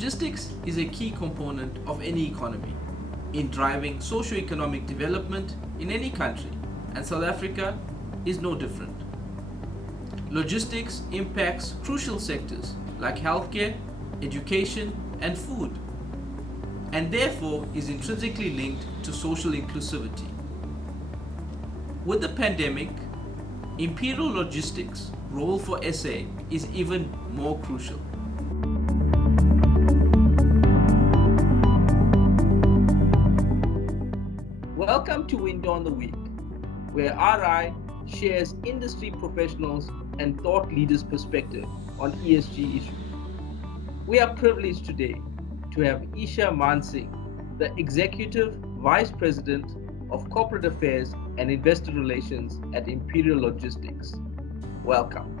Logistics is a key component of any economy in driving socio-economic development in any country, and South Africa is no different. Logistics impacts crucial sectors like healthcare, education, and food, and therefore is intrinsically linked to social inclusivity. With the pandemic, Imperial Logistics' role for SA is even more crucial. Welcome to Window on the Week, where RI shares industry professionals and thought leaders' perspective on ESG issues. We are privileged today to have Esha Mansingh, the Executive Vice President of Corporate Affairs and Investor Relations at Imperial Logistics. Welcome.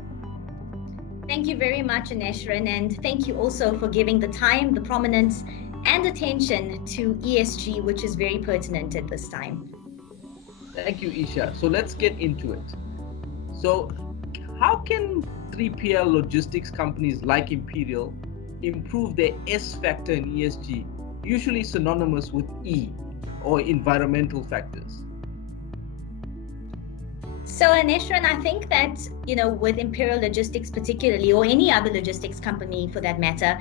Thank you very much, Aneshran, and thank you also for giving the time, the prominence, and attention to ESG, which is very pertinent at this time. Thank you, Esha. So let's get into it. So how can 3PL logistics companies like Imperial improve their S factor in ESG, usually synonymous with E, or environmental factors? So Aneshran, I think that, with Imperial Logistics particularly, or any other logistics company for that matter,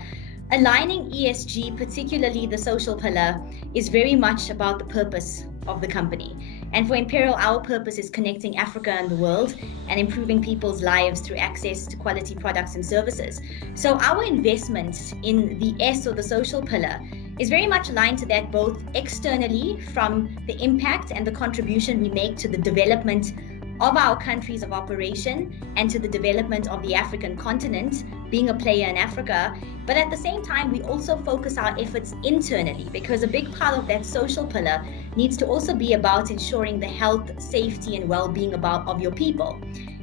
aligning ESG, particularly the social pillar, is very much about the purpose of the company. And for Imperial, our purpose is connecting Africa and the world and improving people's lives through access to quality products and services. So our investment in the S, or the social pillar, is very much aligned to that, both externally from the impact and the contribution we make to the development of our countries of operation and to the development of the African continent, being a player in Africa. But at the same time, we also focus our efforts internally, because a big part of that social pillar needs to also be about ensuring the health, safety, and well-being of your people.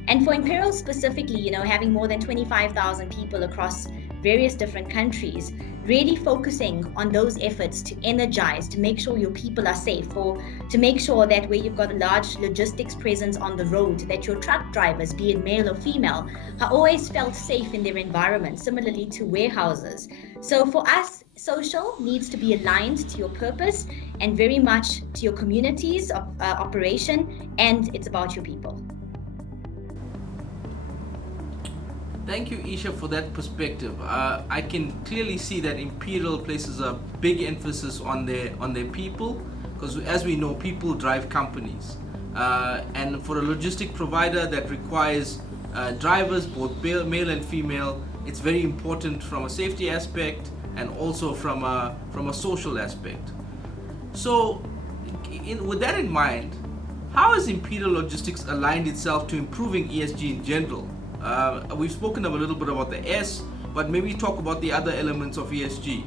And for Imperial specifically, having more than 25,000 people across various different countries, really focusing on those efforts to energize, to make sure your people are safe, or to make sure that where you've got a large logistics presence on the road, that your truck drivers, be it male or female, are always felt safe in their environment, similarly to warehouses. So for us, social needs to be aligned to your purpose and very much to your communities of operation, and it's about your people. Thank you, Esha, for that perspective. I can clearly see that Imperial places a big emphasis on their people, because as we know, people drive companies. And for a logistic provider that requires drivers, both male and female, it's very important from a safety aspect and also from a social aspect. So, with that in mind, how has Imperial Logistics aligned itself to improving ESG in general? We've spoken a little bit about the S, but maybe talk about the other elements of ESG.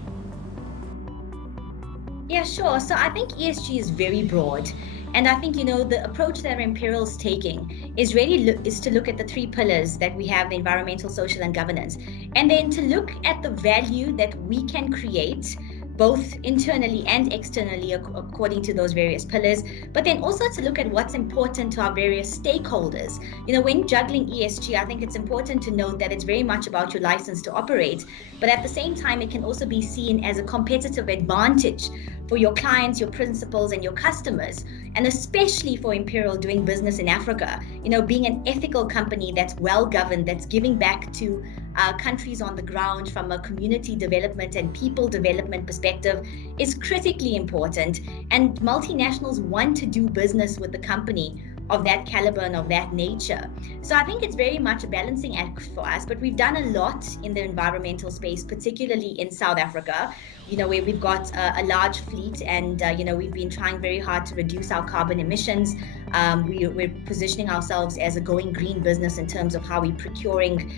Yeah, sure. So I think ESG is very broad. And I think, the approach that Imperial is taking is really is to look at the three pillars that we have: environmental, social, and governance. And then to look at the value that we can create, both internally and externally, according to those various pillars, but then also to look at what's important to our various stakeholders. When juggling ESG, I think it's important to note that it's very much about your license to operate, but at the same time, it can also be seen as a competitive advantage for your clients, your principals, and your customers, and especially for Imperial doing business in Africa. Being an ethical company that's well governed, that's giving back to countries on the ground from a community development and people development perspective is critically important. And multinationals want to do business with the company of that caliber and of that nature. So I think it's very much a balancing act for us, but we've done a lot in the environmental space, particularly in South Africa, where we've got a large fleet, and we've been trying very hard to reduce our carbon emissions. We're positioning ourselves as a going green business in terms of how we're procuring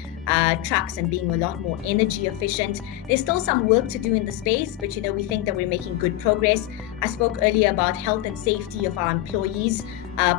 trucks and being a lot more energy efficient. There's still some work to do in the space, but we think that we're making good progress. I spoke earlier about health and safety of our employees,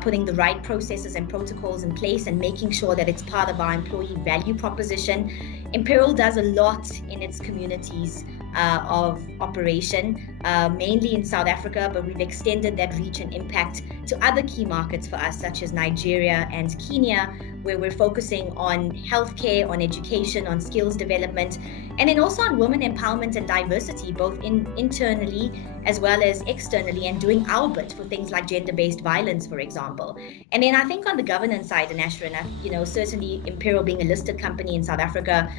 putting the right processes and protocols in place and making sure that it's part of our employee value proposition. Imperial does a lot in its communities of operation. mainly in South Africa, but we've extended that reach and impact to other key markets for us, such as Nigeria and Kenya, where we're focusing on healthcare, on education, on skills development, and then also on women empowerment and diversity, both internally as well as externally, and doing our bit for things like gender-based violence, for example. And then I think on the governance side, Anashra, certainly Imperial being a listed company in South Africa,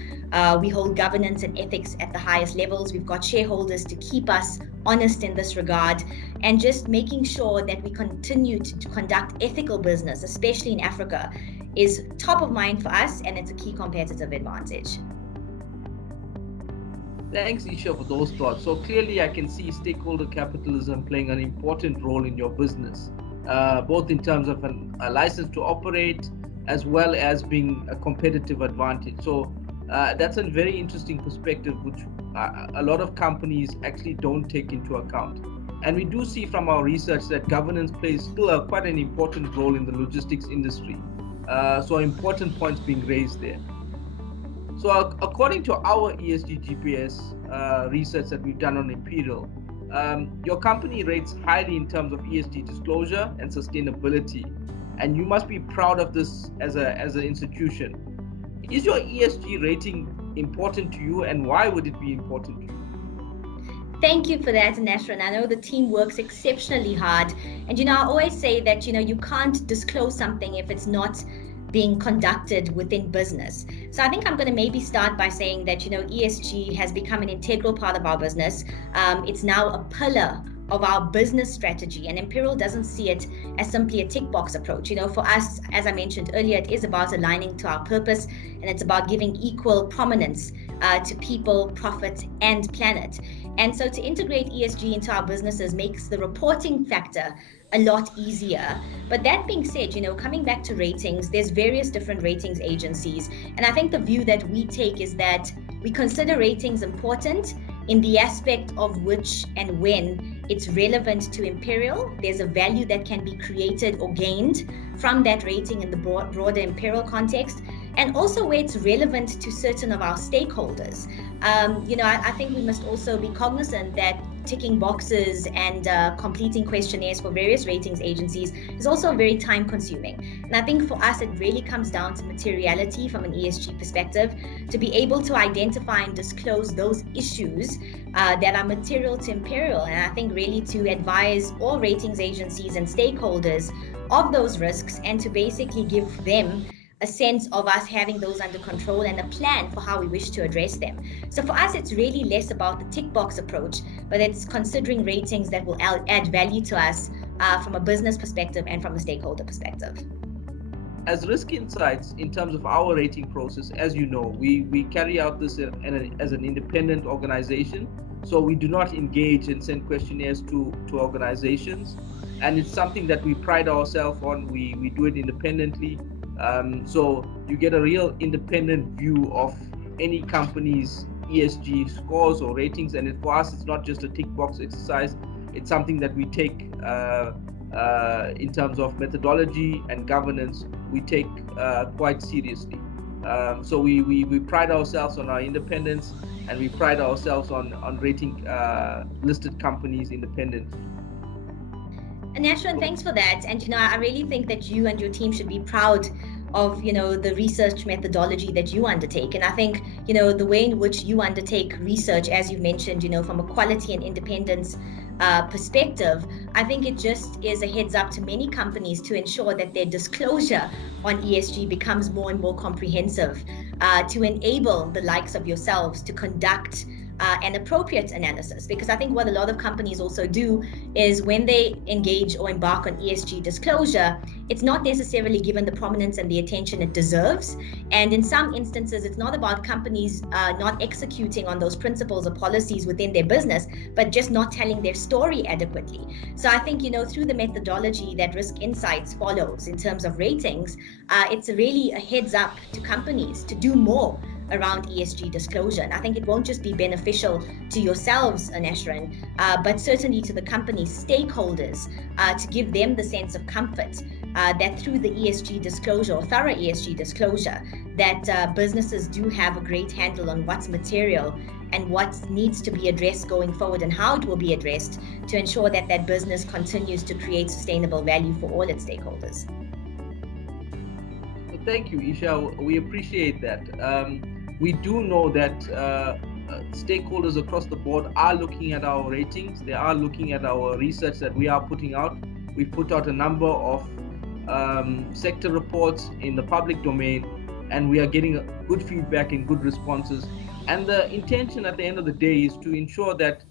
we hold governance and ethics at the highest levels. We've got shareholders to keep us honest in this regard, and just making sure that we continue to conduct ethical business, especially in Africa, is top of mind for us, and it's a key competitive advantage. Thanks, Esha, for those thoughts. So clearly, I can see stakeholder capitalism playing an important role in your business, both in terms of a license to operate as well as being a competitive advantage. So that's a very interesting perspective, which a lot of companies actually don't take into account. And we do see from our research that governance plays still quite an important role in the logistics industry. So important points being raised there. So according to our ESG GPS research that we've done on Imperial, your company rates highly in terms of ESG disclosure and sustainability, and you must be proud of this as an institution. Is your ESG rating important to you, and why would it be important to you? Thank you for that, Nashran. I know the team works exceptionally hard. And, I always say that, you can't disclose something if it's not being conducted within business. So I think I'm going to maybe start by saying that, ESG has become an integral part of our business. It's now a pillar of our business strategy, and Imperial doesn't see it as simply a tick box approach. For us, as I mentioned earlier, it is about aligning to our purpose, and it's about giving equal prominence to people, profit, and planet. And so to integrate ESG into our businesses makes the reporting factor a lot easier. But that being said, coming back to ratings, there's various different ratings agencies. And I think the view that we take is that we consider ratings important in the aspect of which and when it's relevant to Imperial. There's a value that can be created or gained from that rating in the broader Imperial context, and also where it's relevant to certain of our stakeholders. I think we must also be cognizant that ticking boxes and completing questionnaires for various ratings agencies is also very time consuming. And I think for us, it really comes down to materiality from an ESG perspective, to be able to identify and disclose those issues that are material to Imperial. And I think really to advise all ratings agencies and stakeholders of those risks, and to basically give them a sense of us having those under control and a plan for how we wish to address them. So for us, it's really less about the tick box approach, but it's considering ratings that will add value to us from a business perspective and from a stakeholder perspective. As Risk Insights, in terms of our rating process, as you know, we carry out this as an independent organization. So we do not engage and send questionnaires to organizations. And it's something that we pride ourselves on. We do it independently. So you get a real independent view of any company's ESG scores or ratings. And for us, it's not just a tick box exercise. It's something that we take in terms of methodology and governance, we take quite seriously. So we pride ourselves on our independence, and we pride ourselves on rating listed companies independently. And Nashran, thanks for that. And I really think that you and your team should be proud of the research methodology that you undertake. And I think the way in which you undertake research, as you mentioned, from a quality and independence perspective, I think it just is a heads up to many companies to ensure that their disclosure on ESG becomes more and more comprehensive, to enable the likes of yourselves to conduct an appropriate analysis. Because I think what a lot of companies also do is when they engage or embark on ESG disclosure, it's not necessarily given the prominence and the attention it deserves. And in some instances, it's not about companies not executing on those principles or policies within their business, but just not telling their story adequately. So I think, through the methodology that Risk Insights follows in terms of ratings, it's really a heads up to companies to do more around ESG disclosure. And I think it won't just be beneficial to yourselves, Anashran, but certainly to the company's stakeholders, to give them the sense of comfort that through the ESG disclosure, or thorough ESG disclosure, that businesses do have a great handle on what's material and what needs to be addressed going forward and how it will be addressed to ensure that that business continues to create sustainable value for all its stakeholders. Well, thank you, Esha. We appreciate that. We do know that stakeholders across the board are looking at our ratings. They are looking at our research that we are putting out. We've put out a number of sector reports in the public domain, and we are getting good feedback and good responses. And the intention at the end of the day is to ensure that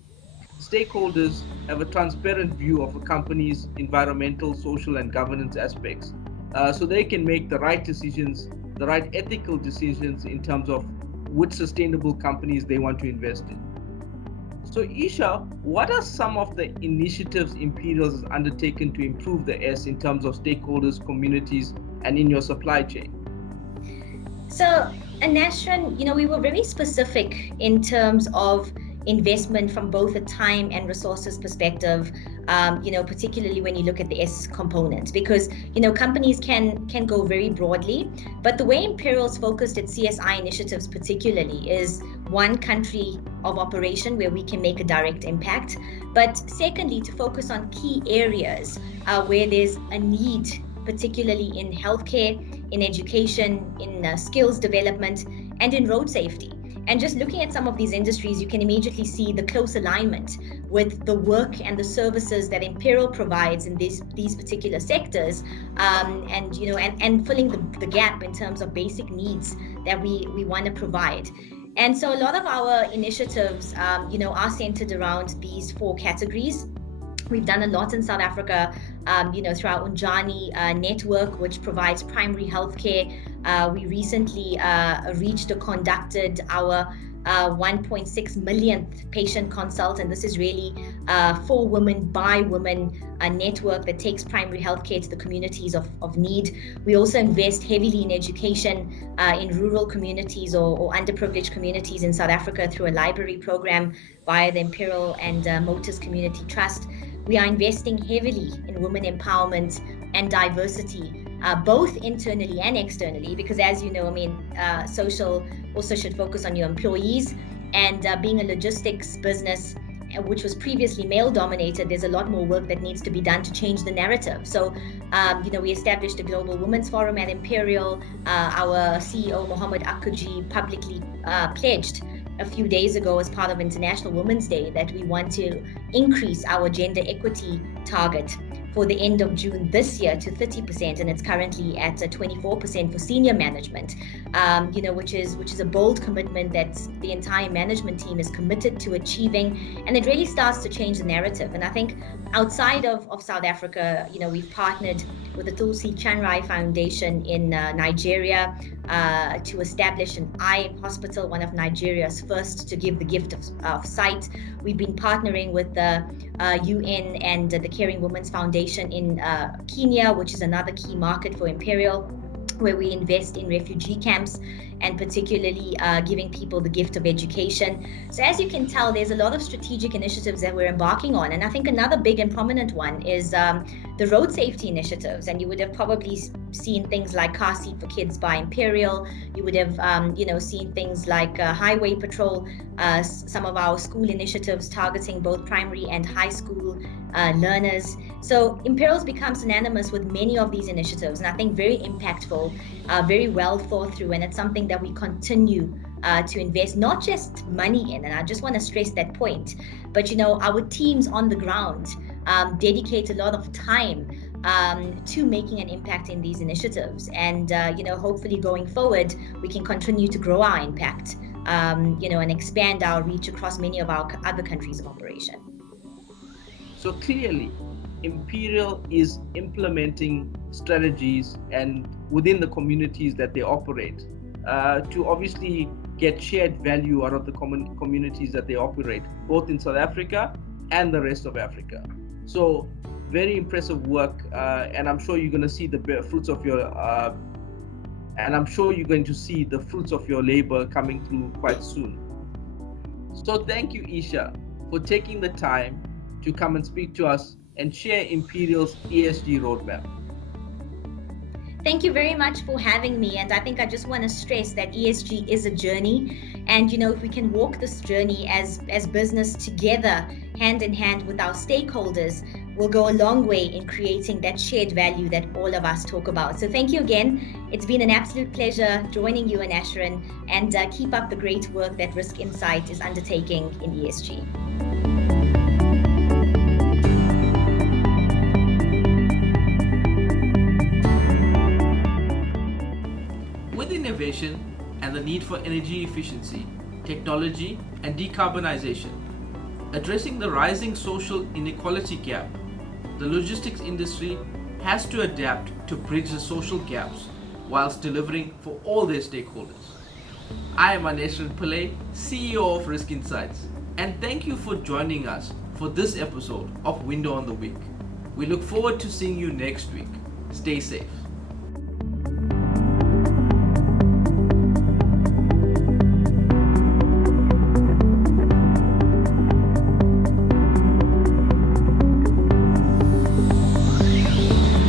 stakeholders have a transparent view of a company's environmental, social, and governance aspects, so they can make the right decisions, the right ethical decisions in terms of which sustainable companies they want to invest in. So, Esha, what are some of the initiatives Imperial has undertaken to improve the S in terms of stakeholders, communities, and in your supply chain? So, Anashran, we were very specific in terms of investment from both a time and resources perspective, particularly when you look at the S component, because, companies can go very broadly, but the way Imperial's focused its CSI initiatives particularly is one country of operation where we can make a direct impact, but secondly, to focus on key areas where there's a need, particularly in healthcare, in education, in skills development, and in road safety. And just looking at some of these industries, you can immediately see the close alignment with the work and the services that Imperial provides in these particular sectors, and filling the gap in terms of basic needs that we want to provide. And so a lot of our initiatives, are centered around these four categories. We've done a lot in South Africa, through our Unjani network, which provides primary healthcare. We recently reached or conducted our 1.6 millionth patient consult, and this is really for women by women, a network that takes primary healthcare to the communities of need. We also invest heavily in education in rural communities or underprivileged communities in South Africa through a library program via the Imperial and Motors Community Trust. We are investing heavily in women empowerment and diversity, both internally and externally, because as you know, social also should focus on your employees, and being a logistics business, which was previously male dominated, there's a lot more work that needs to be done to change the narrative. So, we established a global women's forum at Imperial. Our CEO, Mohammed Akuji, publicly pledged a few days ago as part of International Women's Day that we want to increase our gender equity target for the end of June this year to 30%, and it's currently at 24% for senior management, which is a bold commitment that the entire management team is committed to achieving, and it really starts to change the narrative. And I think outside of South Africa, we've partnered with the Tulsi Chanrai Foundation in Nigeria to establish an eye hospital, one of Nigeria's first to give the gift of sight. We've been partnering with the UN and the Caring Women's Foundation in Kenya, which is another key market for Imperial, where we invest in refugee camps and particularly giving people the gift of education. So as you can tell, there's a lot of strategic initiatives that we're embarking on. And I think another big and prominent one is the road safety initiatives. And you would have probably seen things like Car Seat for Kids by Imperial. You would have, seen things like Highway Patrol, some of our school initiatives targeting both primary and high school learners. So Imperial's become synonymous with many of these initiatives, and I think very impactful, very well thought through, and it's something that we continue to invest not just money in, and I just want to stress that point, but our teams on the ground dedicate a lot of time to making an impact in these initiatives, and hopefully going forward we can continue to grow our impact, and expand our reach across many of our other countries of operation. So clearly, Imperial is implementing strategies and within the communities that they operate to obviously get shared value out of the communities that they operate, both in South Africa and the rest of Africa. So very impressive work, and I'm sure you're going to see the fruits of your And I'm sure you're going to see the fruits of your labor coming through quite soon. So thank you, Esha, for taking the time to come and speak to us and share Imperial's ESG roadmap. Thank you very much for having me. And I think I just want to stress that ESG is a journey. And, if we can walk this journey as business together, hand in hand with our stakeholders, we'll go a long way in creating that shared value that all of us talk about. So thank you again. It's been an absolute pleasure joining you and Ashran, and keep up the great work that Risk Insight is undertaking in ESG. With innovation and the need for energy efficiency, technology, and decarbonization, addressing the rising social inequality gap, the logistics industry has to adapt to bridge the social gaps whilst delivering for all their stakeholders. I am Esha Mansingh, CEO of Risk Insights, and thank you for joining us for this episode of Window on the Week. We look forward to seeing you next week. Stay safe.